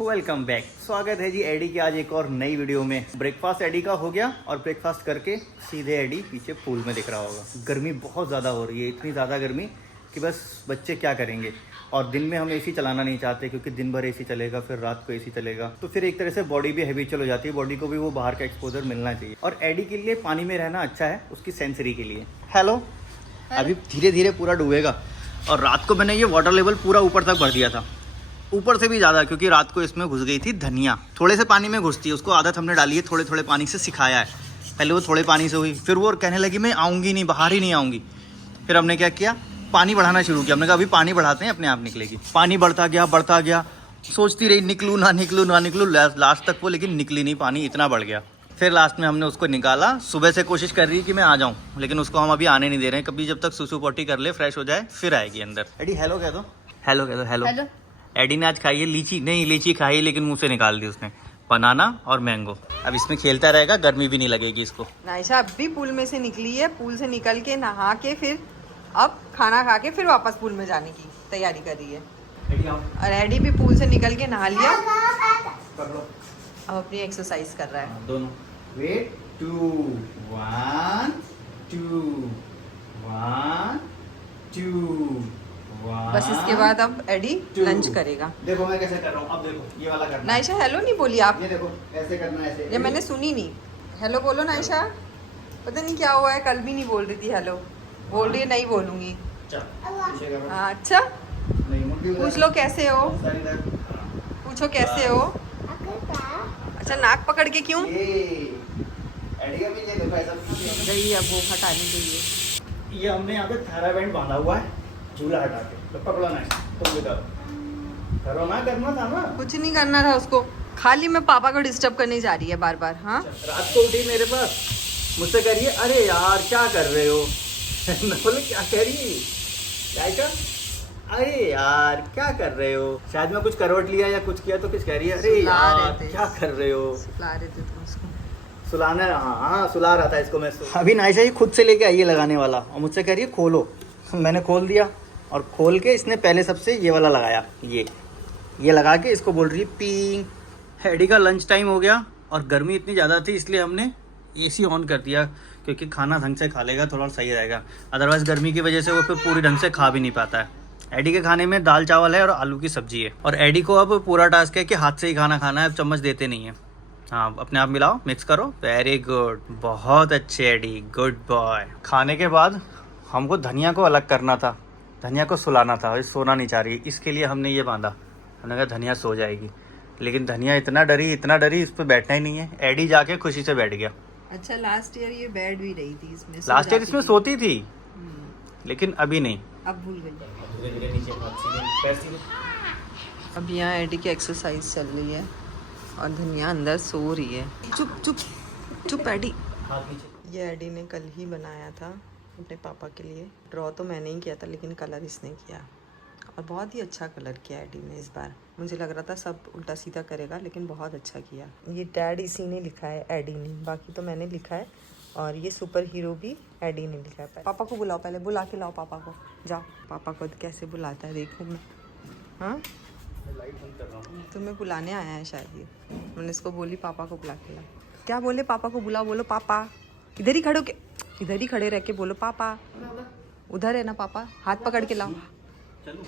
Welcome back. स्वागत है जी AD की आज एक और नई वीडियो में। ब्रेकफास्ट एडी का हो गया और ब्रेकफास्ट करके सीधे एडी पीछे पूल में दिख रहा होगा। गर्मी बहुत ज़्यादा हो रही है, इतनी ज़्यादा गर्मी कि बस बच्चे क्या करेंगे। और दिन में हम एसी चलाना नहीं चाहते क्योंकि दिन भर एसी चलेगा, फिर रात को एसी चलेगा, तो फिर एक तरह से बॉडी भी हैबिचुअल हो जाती है। बॉडी को भी वो बाहर का एक्सपोजर मिलना चाहिए और एडी के लिए पानी में रहना अच्छा है, उसकी सेंसरी के लिए। हेलो, अभी धीरे धीरे पूरा डूबेगा और रात को मैंने ये वाटर लेवल पूरा ऊपर तक भर दिया था, ऊपर से भी ज़्यादा, क्योंकि रात को इसमें घुस गई थी धनिया। थोड़े से पानी में घुसती है, उसको आदत हमने डाली है, थोड़े थोड़े पानी से सिखाया है। पहले वो थोड़े पानी से हुई, फिर वो कहने लगी मैं आऊँगी नहीं, बाहर ही नहीं आऊँगी। फिर हमने क्या किया, पानी बढ़ाना शुरू किया। हमने कहा अभी पानी बढ़ाते हैं, अपने आप निकलेगी। पानी बढ़ता गया, सोचती रही निकलूँ ना निकलूँ लास्ट तक वो, लेकिन निकली नहीं, पानी इतना बढ़ गया। फिर लास्ट में हमने उसको निकाला। सुबह से कोशिश कर रही है कि मैं आ जाऊँ, लेकिन उसको हम अभी आने नहीं दे रहे हैं। कभी जब तक सुसु पोटी कर ले, फ्रेश हो जाए, फिर आएगी अंदर। एडी हेलो कह दो, हेलो कह दो, हेलो। एडी ने आज खाई है लीची खाई, लेकिन मुंह से निकाल दी उसने। बनाना और मैंगो। अब इसमें खेलता रहेगा, गर्मी भी नहीं लगेगी इसको। नायशा अब भी पूल में से निकली है, पूल से निकल के नहा के फिर अब खाना खा के फिर वापस पूल में जाने की तैयारी कर रही है। और एडी भी पूल से निकल के नहा लिया, कर लो। अब अपनी एक्सरसाइज कर रहा है। दोनों वेट 2 1 2 1 2 1। बस इसके बाद अब एडी लंच करेगा। देखो मैं कैसे कर रहा हूँ, अब देखो ये वाला करना। नायशा हेलो नहीं बोली आप? ये देखो ऐसे करना है, ऐसे। ये मैंने सुनी नहीं। हेलो बोलो नायशा। पता नहीं क्या हुआ है, कल भी नहीं बोल रही थी हेलो, बोल रही है नहीं बोलूंगी। अच्छा पूछ लो कैसे हो, पूछो कैसे हो। अच्छा नाक पकड़ के क्यों? गई अब वो हटाने के लिए। ये हमने यहाँ पे थायरा बैंड बांधा हुआ है, झूला हटा के। तो पकड़ो ना, तुम भी करो ना, करना था ना। कुछ नहीं करना था उसको, खाली मैं पापा को डिस्टर्ब करने जा रही है बार बार। हाँ रात को उठी मेरे पास, मुझसे कह रही है अरे यार क्या कर रहे हो। मैं बोले क्या कह रही है, अरे यार क्या कर रहे हो। शायद मैं कुछ करवट लिया या कुछ किया तो कुछ कह रही है अरे यार क्या कर रहे हो। सुला रहे थे तुम उसको। सुलाना, हाँ सुला रहा था इसको मैं। अभी नायशा ही खुद से लेके आई है लगाने वाला और मुझसे कह रही है खोलो। मैंने खोल दिया और खोल के इसने पहले सबसे ये वाला लगाया, ये लगा के इसको बोल रही है पींग। एडी का लंच टाइम हो गया और गर्मी इतनी ज़्यादा थी इसलिए हमने एसी ऑन कर दिया, क्योंकि खाना ढंग से खा लेगा थोड़ा सही रहेगा। अदरवाइज़ गर्मी की वजह से वो फिर पूरी ढंग से खा भी नहीं पाता है। एडी के खाने में दाल चावल है और आलू की सब्जी है। और एडी को अब पूरा टास्क है कि हाथ से ही खाना खाना है, अब चम्मच देते नहीं है। हाँ अपने आप मिलाओ, मिक्स करो। वेरी गुड, बहुत अच्छे एडी, गुड बॉय। खाने के बाद हमको धनिया को अलग करना था, धनिया को सुलाना था, ये सोना नहीं चाह रही, इसके लिए हमने ये बांधा। हमने कहा धनिया सो जाएगी, लेकिन धनिया इतना डरी इस पर बैठना ही नहीं है। एडी जाके खुशी से बैठ गया। अच्छा लास्ट ईयर ये बैठ भी रही थी इसमें, लास्ट ईयर इसमें सोती थी, लेकिन अभी नहीं, अब भूल गई। धीरे नीचे अब यहाँ एडी की एक्सरसाइज चल रही है और धनिया अंदर सो रही है। चुप चुप चुप एडी। ये एडी ने कल ही बनाया था अपने पापा के लिए। ड्रॉ तो मैंने ही किया था, लेकिन कलर इसने किया और बहुत ही अच्छा कलर किया एडी ने इस बार। मुझे लग रहा था सब उल्टा सीधा करेगा, लेकिन बहुत अच्छा किया। ये डैड इसी ने लिखा है, एडी ने, बाकी तो मैंने लिखा है। और ये सुपर हीरो भी एडी ने लिखा है। पापा को बुलाओ, पहले बुला के लाओ पापा को। जाओ, पापा को कैसे बुलाता है देखो मैं। हाँ तुम्हें बुलाने आया है शायद ये। मैंने इसको बोली पापा को बुला के ला। क्या बोले, पापा को बुलाओ, बोलो पापा। इधर ही खड़े हो के, इधर ही खड़े रह के बोलो पापा। उधर है ना पापा, हाथ पकड़ के लाओ। चलो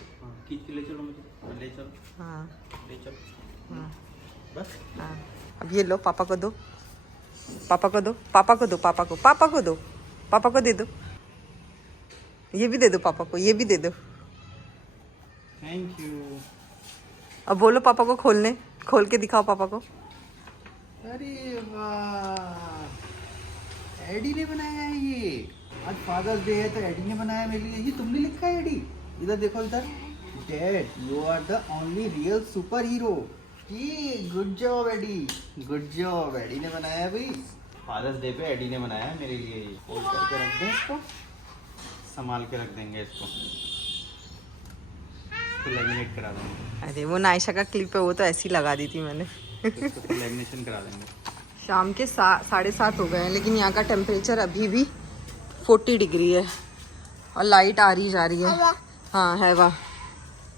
खींच के ले चलो मुझे, ले चलो। हाँ ले चलो। हाँ बस हाँ। अब ये लो, पापा को दो, पापा को दो, पापा को दो, पापा को, पापा को दो, पापा को दे दो। ये भी दे दो पापा को, ये भी दे दो। Thank you. अब बोलो पापा को खोलने, खोल के दिखाओ पापा को। अरे वाह, एडी ने बनाया है ये। आज फादर्स डे है तो एडी ने बनाया मेरे लिए। ये तुमने लिखा है एडी, इधर देखो इधर। Dad you are the only real super hero. ये good job Eddie, good job. Eddie ने बनाया है भाई, फादर्स डे पे एडी ने बनाया है मेरे लिए। फोल्ड करके रख दें इसको, संभाल के रख देंगे इसको, लेमिनेट करा देंगे। अरे वो नायशा का क्लिप है, वो तो ऐसी लगा दी थी मैंने। इसको लेमिनेशन करा देंगे। शाम के 7:30 हो गए हैं, लेकिन यहाँ का टेम्परेचर अभी भी 40 डिग्री है और लाइट आ रही जा रही है। हाँ है वाह।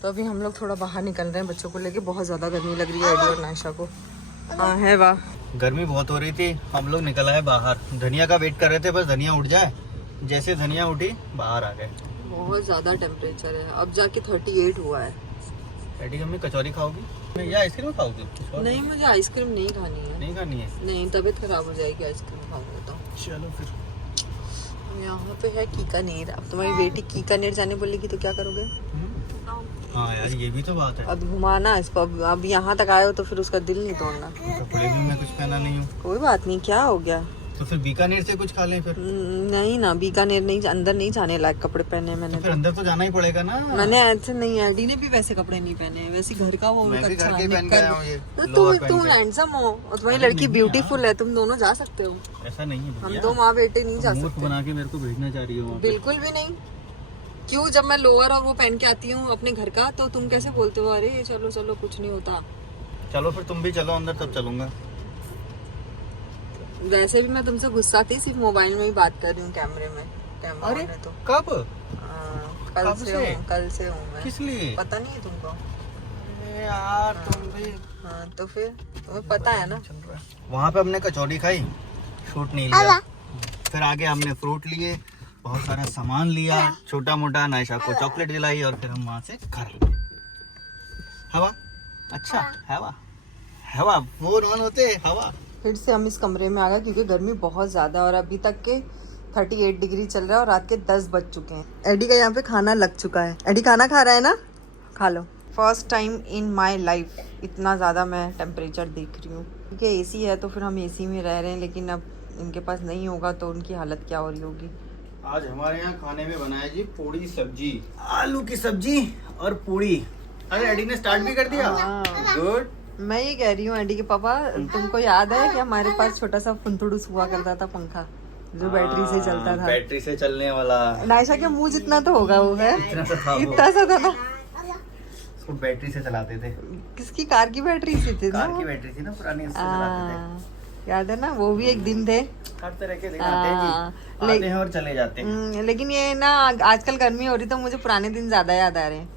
तो अभी हम लोग थोड़ा बाहर निकल रहे हैं बच्चों को लेके। बहुत ज़्यादा गर्मी लग रही है एडी और नायशा को। हाँ है वाह, गर्मी बहुत हो रही थी, हम लोग निकल आए बाहर। धनिया का वेट कर रहे थे, बस धनिया उठ जाए। जैसे धनिया उठी बाहर आ गए। बहुत ज़्यादा टेम्परेचर है, अब जाके 38 हुआ है। एडी मम्मी कचौरी खाओगी या आइसक्रीम खाओगी? नहीं, मुझे आइसक्रीम नहीं खानी है। नहीं खानी है? नहीं, तबीयत खराब हो जाएगी आइसक्रीम खाऊंगा तो। चलो फिर। यहाँ पे है कीकानेर। अब तुम्हारी बेटी कीकानेर जाने बोलेगी तो क्या करोगे? हाँ यार, ये भी तो बात है। अब घुमाना इसको। अब यहाँ तक आए हो तो फिर उसका दिल नहीं तोड़ना। कपड़े भी मैं कुछ पहना नहीं हूँ। कोई बात नहीं, क्या हो गया? तो फिर बीकानेर से कुछ खा लें फिर। नहीं ना, बीकानेर नहीं, अंदर नहीं जाने लायक कपड़े पहने मैंने। तो फिर अंदर तो जाना ही पड़ेगा ना। मैंने ऐसे नहीं, एडी ने भी वैसे कपड़े नहीं पहने, वैसे घर का वो मैं भी घर के पहन के आया हूँ ये। तुम हैंडसम हो और तुम्हारी लड़की ब्यूटीफुल है, तुम दोनों जा सकते हो। ऐसा नहीं है, हम दो माँ बेटे नहीं जा सकते। बना के मेरे को भेजना चाह रही हो? बिल्कुल भी नहीं। क्यों, जब मैं लोअर और वो पहन के आती हूँ अपने घर का तो तुम कैसे बोलते हो अरे चलो चलो कुछ नहीं होता? चलो फिर तुम भी चलो अंदर, तब चलूंगा। वैसे भी मैं तुमसे गुस्सा थी, सिर्फ मोबाइल में ही बात कर रही हूँ, कैमरे में। अरे तो कब? कल से हूँ मैं। किस लिए? पता नहीं है तुमको? यार तुम भी। हाँ तो फिर तुम्हें पता है ना। वहाँ पे हमने कचौड़ी खाई, शूट नहीं लिया। फिर आगे हमने फ्रूट लिए, बहुत सारा सामान लिया, छोटा मोटा। नायशा को चॉकलेट दिलाई और फिर हम वहाँ से घर। हवा अच्छा, हवा फोन ऑन होते हवा। फिर से हम इस कमरे में आ गए क्योंकि गर्मी बहुत ज़्यादा है और अभी तक के 38 डिग्री चल रहा है और रात के 10 बज चुके हैं। एडी का यहाँ पे खाना लग चुका है। एडी खाना खा रहा है ना, खा लो। First time in my life इतना ज़्यादा मैं टेम्परेचर देख रही हूँ। क्योंकि एसी है तो फिर हम एसी में रह रहे हैं, लेकिन अब इनके पास नहीं होगा तो उनकी हालत क्या हो रही होगी। आज हमारे यहाँ खाने में बनाया जी पूड़ी सब्जी, आलू की सब्जी और पूड़ी। अरे एडी ने स्टार्ट भी कर दिया, गुड। मैं ये कह रही हूँ एडी के पापा, तुमको याद है कि हमारे पास छोटा सा फुंथुड़ूस हुआ करता था पंखा जो बैटरी से चलता था? बैटरी से चलने वाला। नायशा के मुंह जितना तो होगा वो है, इतना सा था ना। उसको बैटरी से चलाते थे। किसकी? कार की बैटरी से थी ना? कार की बैटरी थी ना पुरानी, उससे चलाते थे। याद है ना, वो भी एक दिन थे। हर तरह के दिन आते हैं और चले जाते हैं। लेकिन ये ना आजकल गर्मी हो रही तो मुझे पुराने दिन ज्यादा याद आ रहे हैं।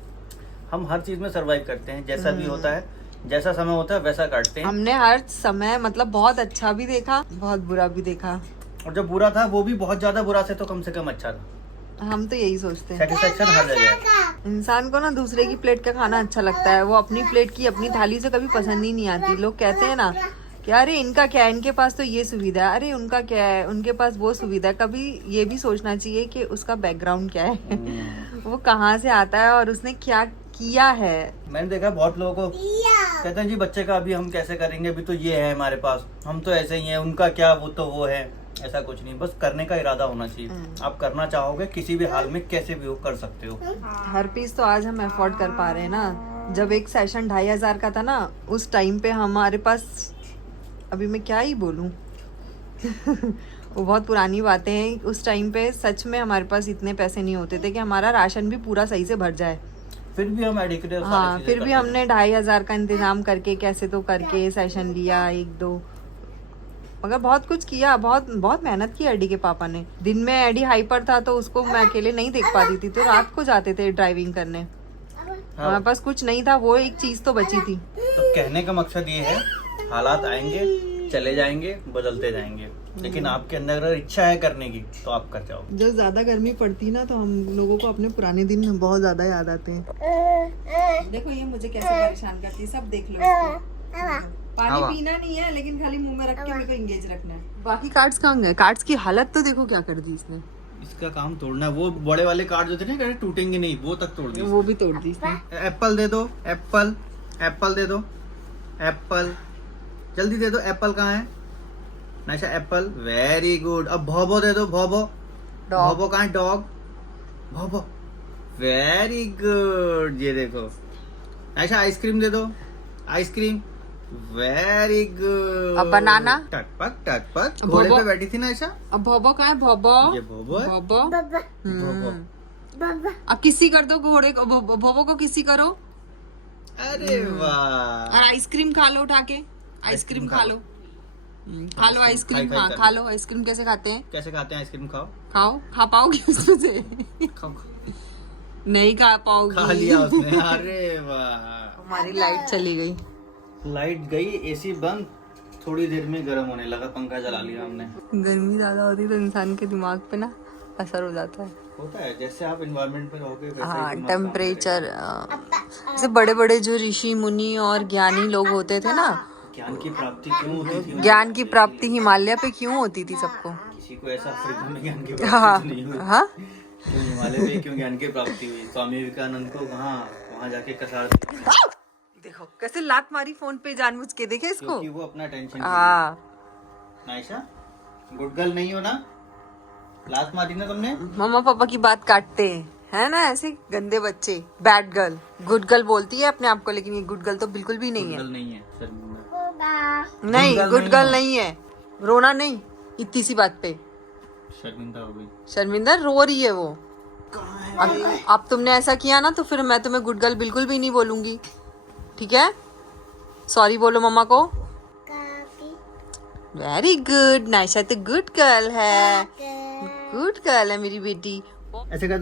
हम हर चीज में सरवाइव करते हैं, जैसा भी होता है, जैसा समय होता है वैसा काटते हैं। हमने हर समय मतलब बहुत अच्छा भी देखा, बहुत बुरा भी देखा। और जो बुरा था वो भी बहुत ज्यादा बुरा से तो कम से कम अच्छा था। हम तो यही सोचते हैं। सेटिस्फेक्शन हर जगह है। इंसान को ना दूसरे की प्लेट का खाना अच्छा लगता है, वो अपनी प्लेट की अपनी थाली से कभी पसंद ही नहीं आती। लोग कहते हैं ना कि अरे इनका क्या है, इनके पास तो ये सुविधा है, अरे उनका क्या है, उनके पास वो सुविधा है। कभी ये भी सोचना चाहिए कि उसका बैकग्राउंड क्या है, वो कहाँ से आता है और उसने क्या किया है। मैंने देखा बहुत लोगों को कहते हैं जी बच्चे का अभी हम कैसे करेंगे, अभी तो ये है हमारे पास, हम तो ऐसे ही हैं, उनका क्या, वो तो वो है। ऐसा कुछ नहीं, बस करने का इरादा होना चाहिए। आप करना चाहोगे किसी भी हाल में कैसे भी हो कर सकते हो। हर पीस तो आज हम अफोर्ड कर पा रहे हैं ना। जब एक सेशन 2500 का था ना, उस टाइम पे हमारे पास, अभी मैं क्या ही बोलूं वो बहुत पुरानी बातें हैं। उस टाइम पे सच में हमारे पास इतने पैसे नहीं होते थे कि हमारा राशन भी पूरा सही से भर जाए। फिर भी हम एडिक्टेड। हाँ, फिर भी हमने 2500 का इंतजाम करके कैसे तो करके सेशन लिया, 1-2, मगर बहुत कुछ किया, बहुत बहुत मेहनत की एडी के पापा ने। दिन में एडी हाइपर था तो उसको मैं अकेले नहीं देख पाती थी, तो रात को जाते थे ड्राइविंग करने। हमारे पास कुछ नहीं था, वो एक चीज तो बची थी। तो कहने का मकसद ये है, हालात आएंगे चले जाएंगे, बदलते जाएंगे, लेकिन आपके अंदर अगर इच्छा है करने की तो आप कर जाओ। जब ज्यादा गर्मी पड़ती ना तो हम लोगों को अपने पुराने दिन बहुत ज्यादा याद आते हैं। देखो ये मुझे कैसे परेशान करती है, सब देख लो इसको। पानी पीना नहीं है, लेकिन खाली मुंह में रख के मेरे को एंगेज रखना है। बाकी कार्ड्स कहाँ गए? कार्ड्स की हालत तो देखो क्या कर दी इसने। इसका काम तोड़ना है। वो बड़े वाले कार्ड जो थे ना, टूटेंगे नहीं, वो तक तोड़ दी। वो भी तोड़ दी इसने। एप्पल दे दो, एप्पल, एप्पल दे दो, एप्पल जल्दी दे दो। एप्पल कहाँ है नायशा? Apple, very good. अब भोबो दे दो, भोबो। भोबो कहाँ है? Dog, Bhobo, very good. ये देखो नायशा, आइसक्रीम दे दो, आइसक्रीम, वेरी गुड। अब बनाना, टकपक टकपक। घोड़े पे बैठी थी नायशा। अब भोबो कहाँ है? भोबो, ये भोबो है। भोबो, भोबो। अब किसी कर दो घोड़े को, भोबो को किसी करो। अरे वाह। और आइसक्रीम खा लो, उठा के आइसक्रीम खा लो। खा लो आइसक्रीम। हाँ खा लो आइसक्रीम। कैसे खाते हैं? कैसे खाते हैं आइसक्रीम? खाओ, खाओ, खा पाओगे उसमें से? खाओ। नहीं खा पाओगी। खा लिया उसने। अरे वाह, हमारी लाइट चली गई। लाइट गई, एसी बंद, थोड़ी देर में गर्म होने लगा, पंखा चला लिया हमने। गर्मी ज्यादा होती तो इंसान के दिमाग पे ना असर हो जाता है। होता है, जैसे आप एनवायरनमेंट में रहोगे वैसे ही हाँ, दिमाग काम टेम्परेचर जैसे बड़े बड़े जो ऋषि मुनि और ज्ञानी लोग होते थे ना, करेगा। ज्ञान की प्राप्ति क्यों होती थी? ज्ञान की प्राप्ति हिमालय पे क्यों होती थी सबको? किसी को ऐसा अफ्रीका में ज्ञान की हाँ प्राप्ति तो नहीं हुई। हाँ, क्यों हिमालय में क्यों ज्ञान की प्राप्ति हुई? स्वामी विवेकानंद को वहाँ जाके कसार, देखो कैसे लात मारी फोन पे जानबूझ के, देखे इसको। क्योंकि वो अपना टेंशन। हाँ, नाइशा, गुड गर्ल नहीं हो ना? लात मारी ना तुमने? मम्मा पापा की बात काटते हैं, है ना, ऐसे गंदे बच्चे। बैड गर्ल, गुड गर्ल बोलती है अपने आप को, लेकिन ये गुड गर्ल तो बिल्कुल भी नहीं है। गर्ल नहीं है, शर्मिंदा। नहीं, girl गुड नहीं गर्ल है। नहीं है। रोना नहीं इतनी सी बात पे, शर्मिंदा हो गई। शर्मिंदा रो रही है वो। अब तुमने ऐसा किया ना तो फिर मैं तुम्हें गुड गर्ल बिल्कुल भी नहीं बोलूंगी, ठीक है? सॉरी बोलो मम्मा को। वेरी गुड, नाइशा तो गुड गर्ल है, गुड गर्ल है मेरी बेटी। ऐसे कर,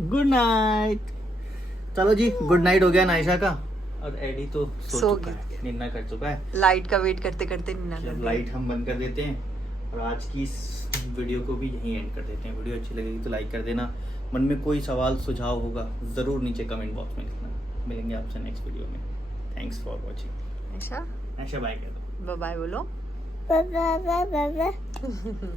गुड नाइट। चलो जी, गुड नाइट हो गया नाइशा का। और एडी तो सो चुका है, निन्ना कर चुका है। लाइट का वेट करते करते नींद जब लाइट हम बंद कर देते हैं, और आज की इस वीडियो को भी यहीं एंड कर देते हैं। वीडियो अच्छी लगेगी तो लाइक कर देना। मन में कोई सवाल सुझाव होगा ज़रूर नीचे कमेंट बॉक्स में लिखना। मिलेंगे आपसे नेक्स्ट वीडियो में। Thanks for watching. Naisha Naisha bye कर दो। बाय बाय बोलो। Bye bye bye bye bye.